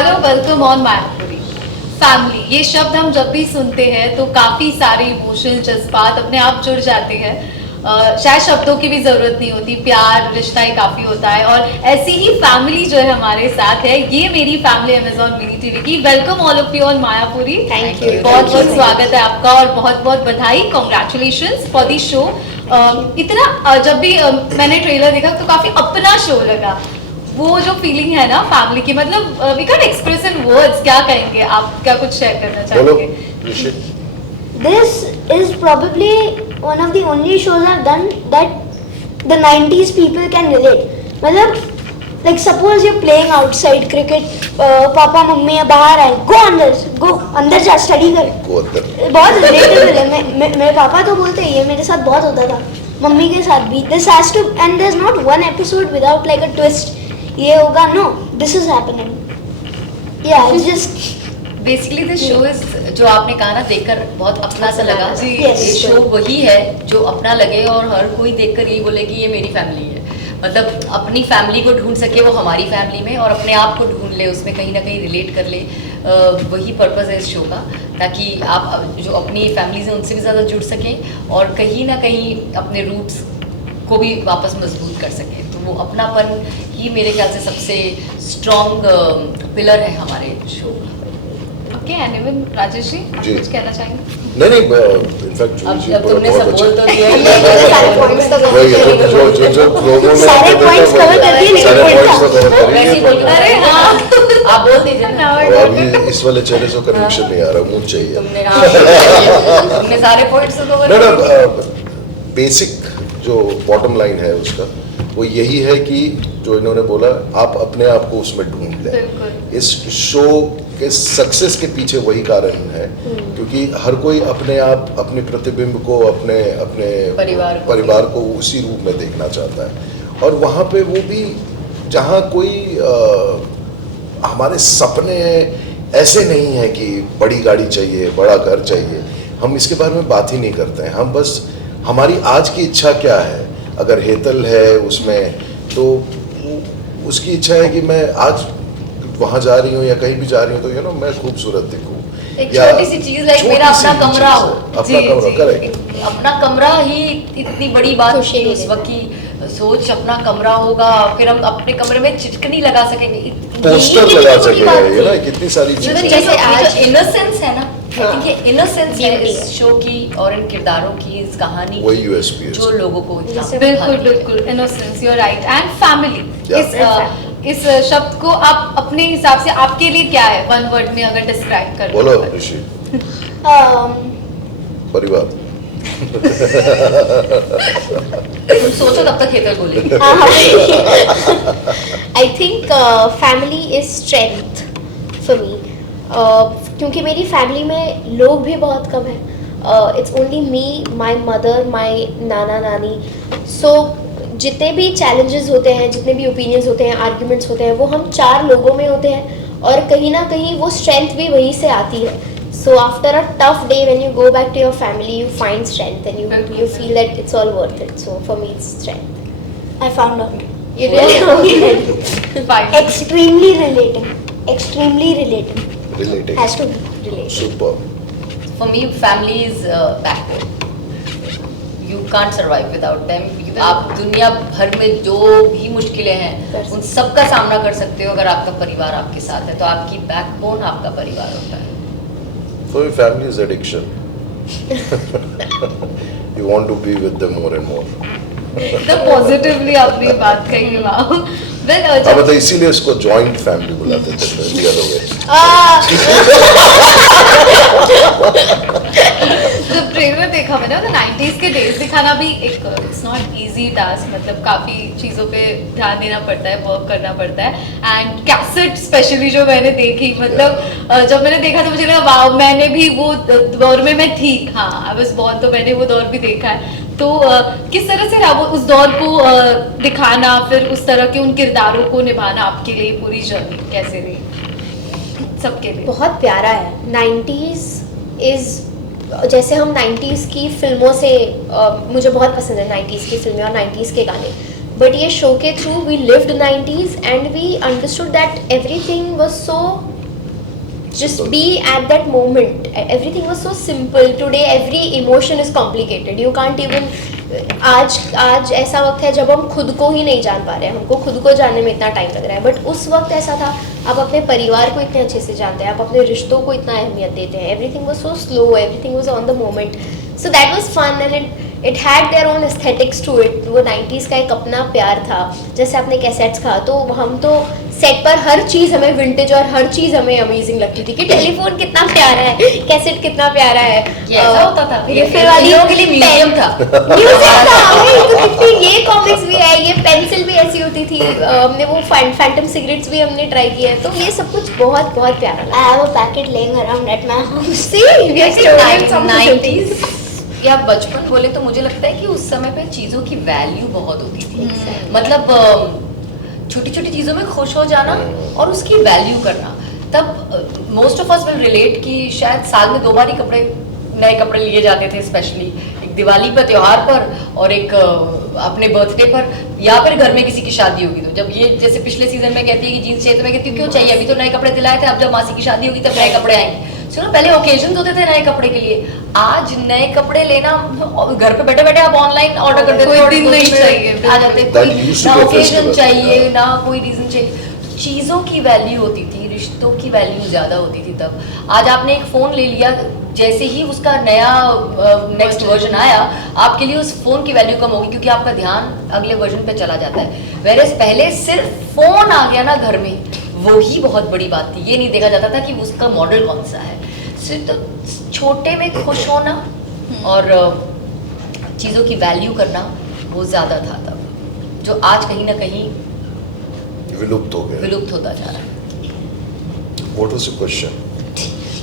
Hello, welcome on Mayapuri. Family ये शब्द हम जब भी सुनते हैं तो काफी सारे इमोशनल जज्बात अपने आप जुड़ जाते हैं। शायद शब्दों की भी जरूरत नहीं होती, प्यार रिश्ता ही काफी होता है। और ऐसी ही फैमिली जो है हमारे साथ है, ये मेरी फैमिली अमेजॉन मिनी टीवी की। Welcome all of you on Mayapuri. Thank you, बहुत बहुत स्वागत है आपका और बहुत बहुत बधाई, कॉन्ग्रेचुलेशंस फॉर दी शो। इतना जब भी मैंने ट्रेलर देखा तो काफी अपना शो लगा। वो जो फीलिंग है ना फैमिली की, मतलब we can express in words. क्या कहेंगे आप, क्या कुछ शेयर करना चाहेंगे? This is probably one of the only shows I've done that the 90s people can relate. मतलब like suppose you're playing outside cricket, papa mummy बाहर आए, go अंदर जा, स्टडी कर, बहुत रिलेटेबल है। मेरे पापा तो बोलते हैं, ये मेरे साथ बहुत होता था, मम्मी के साथ भी। This has to, and there's not one episode without like a twist. ये होगा, no, this is happening. Yeah, it's just basically the show is, जो आपने कहा ना, देखकर बहुत अपना सा लगा। Yes, ये शो वही है जो अपना लगे और हर कोई देखकर यही बोले कि ये मेरी फैमिली है। मतलब अपनी फैमिली को ढूंढ सके वो हमारी फैमिली में, और अपने आप को ढूंढ ले उसमें, कहीं ना कहीं रिलेट कर ले। वही पर्पस है इस शो का, ताकि आप जो अपनी फैमिली से उनसे भी ज़्यादा जुड़ सकें और कहीं ना कहीं अपने रूट्स को भी वापस मजबूत कर सकें। तो वो अपनापन ही मेरे ख्याल से सबसे स्ट्रॉन्ग पिलर है हमारे शो का। Okay, and even Rajesh ji, आप कुछ कहना चाहेंगे? नहीं, इनफैक्ट अब तुमने सब बोल तो दिया ही सारे points तो cover वही है, जो प्रोमो में सारे points cover कर दिए, लेकिन सारे बोलता। points तो cover कर वैसे ही ही बोल, दिए। अरे हाँ आप बोल दीजिए ना। और अभी इस वाले चेहरे से कनेक्शन नहीं आ रहा, मुंह चाहिए। तुमने सारे पॉइंट्स तो कवर कर दिए। बेसिक जो बॉटम लाइन है उसका वो यही है कि जो इन्होंने बोला, आप अपने आप को उसमें ढूंढ लें। बिल्कुल। इस शो के सक्सेस के पीछे वही कारण है, क्योंकि हर कोई अपने आप, अपने प्रतिबिंब को, अपने अपने परिवार को उसी रूप में देखना चाहता है। और वहाँ पे वो भी जहाँ कोई हमारे सपने हैं, ऐसे नहीं है कि बड़ी गाड़ी चाहिए, बड़ा घर चाहिए, हम इसके बारे में बात ही नहीं करते हैं। हम बस, हमारी आज की इच्छा क्या है, अगर हेतल है उसमें, तो उसकी इच्छा है कि मैं आज वहाँ जा रही हूँ या कहीं भी जा रही हूँ तो यू नो मैं खूबसूरत दिखूँ। एक छोटी सी चीज, लाइक मेरा अपना कमरा हो, अपना कमरा, करेक्ट। अपना कमरा ही इतनी बड़ी बात थी उस वक्त की सोच। अपना कमरा होगा, फिर हम अपने कमरे में चिटकनी लगा सकेंगे, पोस्टर लगा सकेंगे, ये ना कितनी सारी चीजें। जैसे आज इनोसेंस है ना, ये इनोसेंस है इस शो की और इन किरदारों की, इस कहानी वही यूएसपी है जो लोगों को इतना बिल्कुल भाती है। बिल्कुल, innocence, you are right. And family, Yeah. इस शब्द को आप अपने हिसाब से, आपके लिए क्या है, वन वर्ड में अगर डिस्क्राइब कर बोलो ऋषि। परिवार। तुम सोचो तब तक हेतल बोलेगी। I think family is strength for me. क्योंकि मेरी फैमिली में लोग भी बहुत कम हैं। It's only me, my mother, my नाना नानी. So जितने भी चैलेंजेस होते हैं, जितने भी ओपिनियंस होते हैं, आर्ग्यूमेंट्स होते हैं, वो हम 4 लोगों में होते हैं, और कहीं ना कहीं वो स्ट्रेंथ भी वहीं से आती है। So after a tough day, when you go back to your family, you find strength and you feel that it's all worth it. So for me, it's strength. I found out. You really? Fine. Extremely relating. Extremely relating. Relating. Has to be relating. Super. For me, family is backbone. You can't survive without them. आप दुनिया भर में जो भी मुश्किलें हैं उन सब का सामना कर सकते हो अगर आपका परिवार आपके साथ है। तो आपकी बैकबोन आपका परिवार होता है। For me, family is addiction. You want to be with them more and more. तो पॉजिटिवली आपने बात कही, वाह। अब मतलब इसीलिए उसको जॉइंट फैमिली बुलाते थे the other way. जब ट्रेलर देखा मैंने, तो 90s के डेज दिखाना भी एक, इट्स नॉट इजी टास्क। मतलब काफ़ी चीज़ों पे ध्यान देना पड़ता है, वर्क करना पड़ता है। एंड कैसेट स्पेशली जो मैंने देखी, मतलब जब मैंने देखा तो मुझे लगा वाह, मैंने भी वो दौर में मैं थी। हाँ, आई वाज बोर्न, तो मैंने वो दौर भी देखा है। तो किस तरह से रहा वो उस दौर को दिखाना, फिर उस तरह के उन किरदारों को निभाना, आपके लिए पूरी जर्नी कैसे रही सबके लिए? बहुत प्यारा है। 90s इज, जैसे हम 90s की फिल्मों से, मुझे बहुत पसंद है 90s की फिल्में और 90s के गाने, बट ये शो के through we lived 90s and we understood that everything was so just be at that moment. Everything was so simple. Today every emotion is complicated. You can't even आज ऐसा वक्त है जब हम खुद को ही नहीं जान पा रहे हैं, हमको खुद को जानने में इतना टाइम लग रहा है, बट उस वक्त ऐसा था आप अपने परिवार को इतने अच्छे से जानते हैं, आप अपने रिश्तों को इतना अहमियत देते हैं. Everything was so slow, everything was on the moment, so that was fun and it had their own aesthetics to it. वो 90s का एक अपना प्यार था. जैसे आपने कैसेट्स कहा, तो हम तो सेट पर हर चीज़ हमें विंटेज और हर चीज़ हमें अमेजिंग लगती थी कि टेलीफोन कितना प्यारा है, कैसेट कितना प्यारा है. ऐसा होता था, रिफिल वाली लोगों के लिए म्यूजियम था. म्यूजियम था. वही तो कितनी ये कॉमिक्स भी है, ये पेंसिल भी ऐसी होती थी. हमने वो फैंटम सिगरेट्स भी हमने ट्राई किए हैं, तो ये सब कुछ बहुत बहुत प्यारा लगा. I have a packet laying around at my house. See, we are storing something. 90s या बचपन बोले तो मुझे लगता है कि उस समय पे चीज़ों की वैल्यू बहुत होती थी. मतलब छोटी छोटी चीज़ों में खुश हो जाना और उसकी वैल्यू करना. तब most of us will relate कि शायद साल में 2 बार ही नए कपड़े लिए जाते थे, स्पेशली एक दिवाली पर, त्योहार पर, और एक अपने बर्थडे पर, या फिर घर में किसी की शादी होगी. तो जब ये जैसे पिछले सीजन में कहती है कि जीन्स चाहिए, तो मैं कहती हूँ क्यों चाहिए, अभी तो नए कपड़े दिलाए थे, अब जब मासी की शादी होगी तब नए कपड़े आएंगे. सुनो, पहले ओकेजन होते थे नए कपड़े के लिए. आज नए कपड़े लेना, घर पे बैठे बैठे आप ऑनलाइन ऑर्डर कर देते हो, कोई दिन नहीं चाहिए, आ जाते. कोई ना ओकेजन चाहिए ना कोई रीजन चाहिए. चीज़ों की वैल्यू होती थी, रिश्तों की वैल्यू ज़्यादा होती थी तब. आज आपने एक फ़ोन ले लिया, जैसे ही उसका नया नेक्स्ट वर्जन आया, आपके लिए उस फ़ोन की वैल्यू कम होगी क्योंकि आपका ध्यान अगले वर्जन पे चला जाता है. वेरेस पहले सिर्फ फ़ोन आ गया ना घर में, वो ही बहुत बड़ी बात थी. ये नहीं देखा जाता था कि उसका मॉडल कौन सा है. सिर्फ तो छोटे में खुश होना और चीज़ों की वैल्यू करना वो ज़्यादा था तब, जो आज कहीं ना कहीं विलुप्त हो गया, विलुप्त होता जा रहा है. What was your question?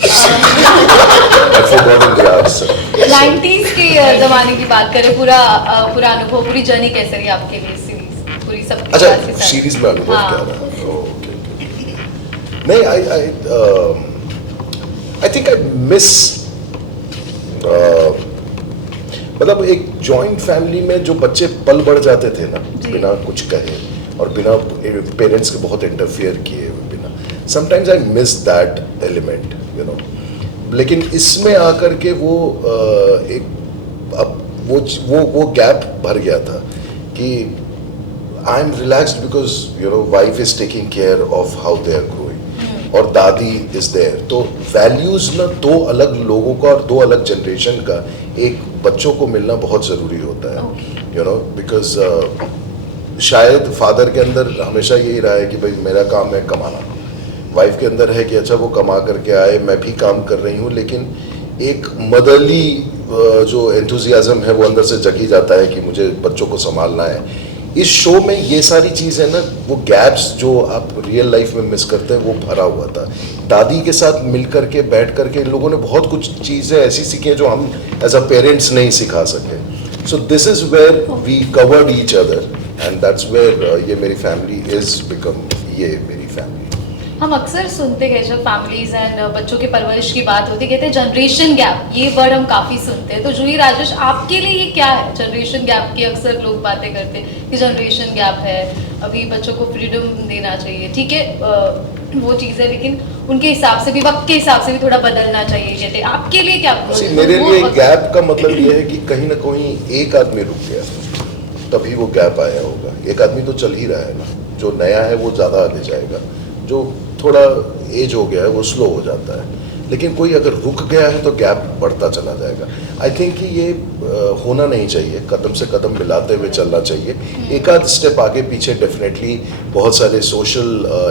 I forgot the answer. 90s के जमाने की बात करें, पूरा अनुभव, पूरी जर्नी कैसे रही आपके लिए, सीरीज पूरी सब. अच्छा, सीरीज में अनुभव क्या रहा? ओके. नहीं, I think I miss मतलब एक जॉइंट फैमिली में जो बच्चे पल बढ़ जाते थे ना बिना कुछ कहे और बिना पेरेंट्स के बहुत इंटरफियर किए बिना, sometimes I miss that element, you know. लेकिन इसमें आकर के वो एक अब वो गैप भर गया था कि I am relaxed because you know wife is taking care of how they are growing और दादी इज देयर. तो वैल्यूज ना 2 अलग लोगों का और 2 अलग जनरेशन का एक बच्चों को मिलना बहुत ज़रूरी होता है, यू नो. बिकॉज शायद फादर के अंदर हमेशा यही रहा है कि भाई मेरा काम है कमाना, वाइफ के अंदर है कि अच्छा वो कमा करके आए, मैं भी काम कर रही हूँ. लेकिन एक मदरली जो एंथुजियाज्म है वो अंदर से जगी जाता है कि मुझे बच्चों को संभालना है. इस शो में ये सारी चीज़ है ना, वो गैप्स जो आप रियल लाइफ में मिस करते हैं वो भरा हुआ था. दादी के साथ मिल करके बैठ करके इन लोगों ने बहुत कुछ चीज़ें ऐसी सीखी हैं जो हम एज अ पेरेंट्स नहीं सिखा सके. So this is where we covered each other and that's where ये मेरी फैमिली इज़ बिकम ये मेरी फैमिली. हम अक्सर सुनते हैं जब फैमिलीज एंड बच्चों के परवरिश की बात होती है, कहते हैं जनरेशन गैप, ये वर्ड हम काफ़ी सुनते हैं. तो जूही, राजेश, आपके लिए ये क्या है जनरेशन गैप की? अक्सर लोग बातें करते हैं कि जनरेशन गैप है, अभी बच्चों को फ्रीडम देना चाहिए, ठीक है वो चीज़ है, लेकिन उनके हिसाब से भी, वक्त के हिसाब से भी थोड़ा बदलना चाहिए. कहते हैं आपके लिए क्या? मेरे लिए गैप का मतलब ये है कि कहीं ना कहीं एक आदमी रुक गया तभी वो गैप आया होगा. एक आदमी तो चल ही रहा है ना, जो नया है वो ज़्यादा आगे जाएगा, जो थोड़ा एज हो गया है वो स्लो हो जाता है. लेकिन कोई अगर रुक गया है तो गैप बढ़ता चला जाएगा. आई थिंक कि ये होना नहीं चाहिए, कदम से कदम मिलाते हुए चलना चाहिए. एक आध स्टेप आगे पीछे डेफिनेटली. बहुत सारे सोशल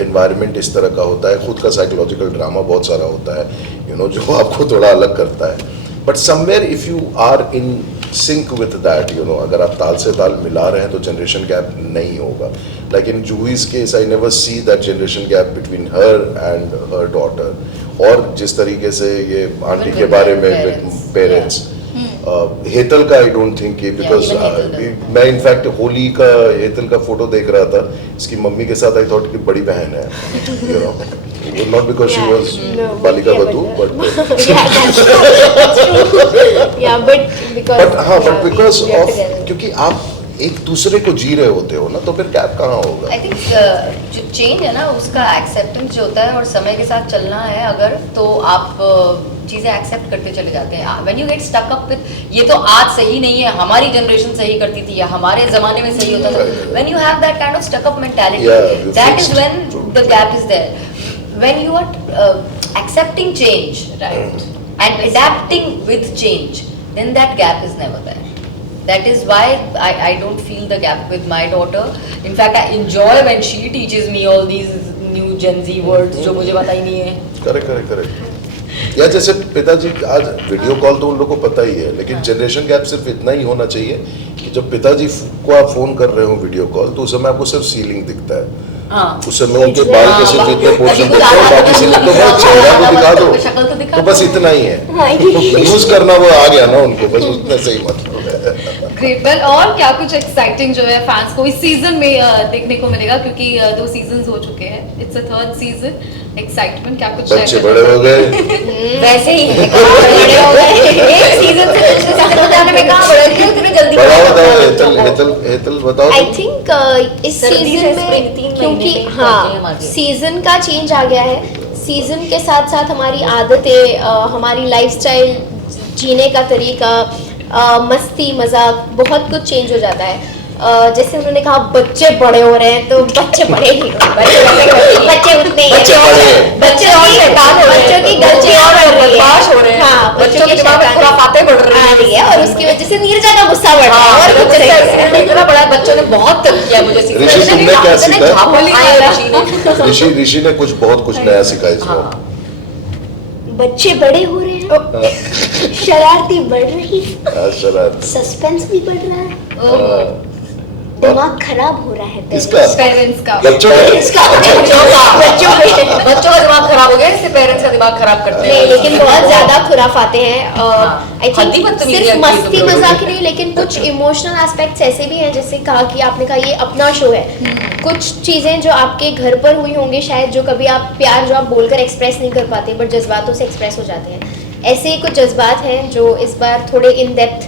एनवायरनमेंट इस तरह का होता है, खुद का साइकोलॉजिकल ड्रामा बहुत सारा होता है, यू नो, जो आपको थोड़ा अलग करता है. But somewhere if you are in sync with that, you know, अगर आप ताल से ताल मिला रहे हैं तो जनरेशन गैप नहीं होगा. Like in Juhi's case I never see that generation gap between her and her daughter. और जिस तरीके से ये आंटी के बारे में पेरेंट्स, हेतल का आई डोंट थिंक, बिकॉज मैं इनफैक्ट होली का हेतल का फोटो देख रहा था, इसकी मम्मी के साथ, आई थॉट कि बड़ी बहन है, you know. Not because she was Balika Batu, but yeah, but because of क्योंकि आप एक दूसरे को जी रहे होते हो ना, तो फिर गैप कहाँ होगा? आई थिंक जो चेंज है ना उसका एक्सेप्टेंस जो होता है और समय के साथ चलना है अगर, तो आप चीज़ें एक्सेप्ट करते चले जाते हैं. When you get stuck up with ये तो आज सही नहीं है, हमारी जनरेशन सही करती थी या हमारे ज़माने में सही होता था. When you have that kind of stuck up mentality, that is when the gap is there. When you are accepting change, right, and adapting with change, then that gap is never there. That is why I don't feel the gap with my daughter. In fact, I enjoy when she teaches me all these new Gen Z words जो मुझे पता ही नहीं है. Correct. या जैसे पिताजी, आज video call तो उन लोगों को पता ही है, लेकिन जनरेशन गैप सिर्फ इतना ही होना चाहिए कि जब पिताजी को आप फोन कर रहे हो वीडियो कॉल, तो उस समय आपको सिर्फ सीलिंग दिखता है. उस समय उनके बाल के सिर्फ इतने पोर्शन दिखते हैं, बाकी सीलिंग तो बहुत चेहरा तो दिखा दो, शक्ल तो दिखा तो बस इतना ही है. यूज करना वो आ गया ना उनको, बस उतना सही मतलब है. ग्रेट. वेल, और क्या कुछ एक्साइटिंग जो है फैंस को इस सीजन में देखने को मिलेगा, क्योंकि 2 सीजन हो चुके हैं, it's a 3rd season. Excitement क्या कुछ बच्चे बड़े हो गए. वैसे ही है, बड़े हो गए. एक सीजन से दूसरे सीजन जाने में कहाँ बड़े क्यों इतने जल्दी? बताओ हेतल बताओ. आई थिंक इस सीजन में क्योंकि हाँ सीजन का चेंज आ गया है, सीजन के साथ साथ हमारी आदतें, हमारी लाइफस्टाइल, जीने का तरीका, मस्ती मजाक बहुत कुछ चेंज हो जाता है. जैसे उन्होंने कहा बच्चे बड़े हो रहे हैं, तो बच्चे बड़े ही बच्चे उतने ही बच्चों की गलती और हो रहे हैं. हाँ, बच्चों के दिमाग में खुराफातें बढ़ रही है और उसकी वजह से नीरजा का गुस्सा बढ़ रहा है और कुछ नहीं. इतना बड़ा बच्चों ने बहुत तंग किया मुझे. ऋषि तुमने क्या सीखा? ऋषि ऋषि ने बहुत कुछ नया सीखा इसमें. बच्चे बड़े हो रहे हैं, शरारती बढ़ रही है, शरारत, सस्पेंस भी बढ़ रहा है, दिमाग खराब हो रहा है. किसका? पेरेंट्स का. बच्चों का. बच्चों का दिमाग खराब हो गया, इससे पेरेंट्स का दिमाग खराब करते हैं. नहीं, लेकिन बहुत ज्यादा खुराफाते हैं. आई हद्दी थिंक बदतमीजी सिर्फ की मस्ती तुमने. मजाक ही नहीं, लेकिन कुछ इमोशनल एस्पेक्ट्स ऐसे भी हैं, जैसे कहा कि आपने कहा ये अपना शो है. कुछ चीजें जो आपके घर पर हुई होंगी शायद, जो कभी आप प्यार जो आप बोलकर एक्सप्रेस नहीं कर पाते बट जज्बातों से एक्सप्रेस हो जाते हैं, ऐसे ही कुछ जज्बात हैं जो इस बार थोड़े इन डेप्थ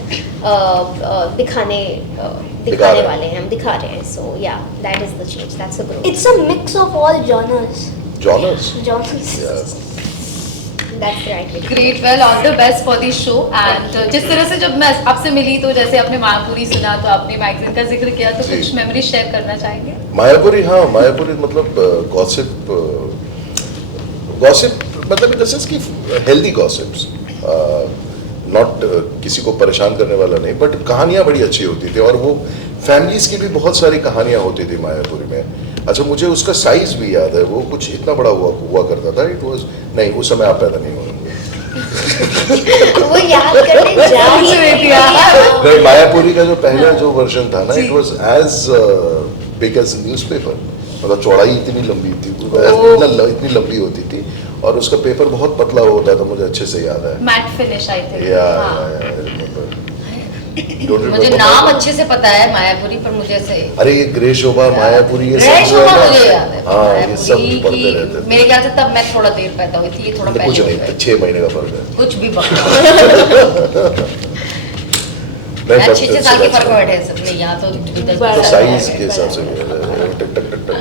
दिखाने वाले हैं, हम दिखा रहे हैं. सो या that is the change, that's a growth. It's a mix of all genres. Genres. That's right. Great. Well, all the best for this show. And जिस तरह से जब मैं आपसे मिली, तो जैसे आपने मायापुरी सुना, तो आपने मैगजीन का जिक्र किया, तो जी. कुछ मेमोरी शेयर करना चाहेंगे? मायापुरी, हाँ मायापुरी मतलब गॉसिप मतलब इन द सेंस कि हेल्दी गॉसिप्स, नॉट किसी को परेशान करने वाला नहीं, बट कहानियाँ बड़ी अच्छी होती थी, और वो फैमिलीज की भी बहुत सारी कहानियाँ होती थी मायापुरी में. अच्छा, मुझे उसका साइज भी याद है, वो कुछ इतना बड़ा हुआ करता था. इट वाज नहीं, उस समय आप पैदा नहीं होंगे. वो याद करने जा ही नहीं, मायापुरी का जो पहला जो वर्जन था ना, it was as big as newspaper. मतलब चौड़ाई इतनी लंबी थी, इतनी लंबी होती थी, और उसका पेपर बहुत पतला होता था, मुझे अच्छे से याद है. Matte finish I think. मुझे नाम अच्छे से पता है मायापुरी, पर मुझे ऐसे अरे ये ग्रे शोभा, मायापुरी, ये ग्रे सब जो है शोभा ना, मुझे याद है. हाँ, ये सब मायापुरी पढ़ते की रहते थे. मेरे ख्याल से तब मैं थोड़ा देर पैदा हुई थी, ये थोड़ा कुछ पहले नहीं, हुआ है. 6 महीने का फर्क है. कुछ भी मैं 6 साल के फर्क बैठे हैं सब में, यहाँ तो साइज के हिसाब से टक टक टक टक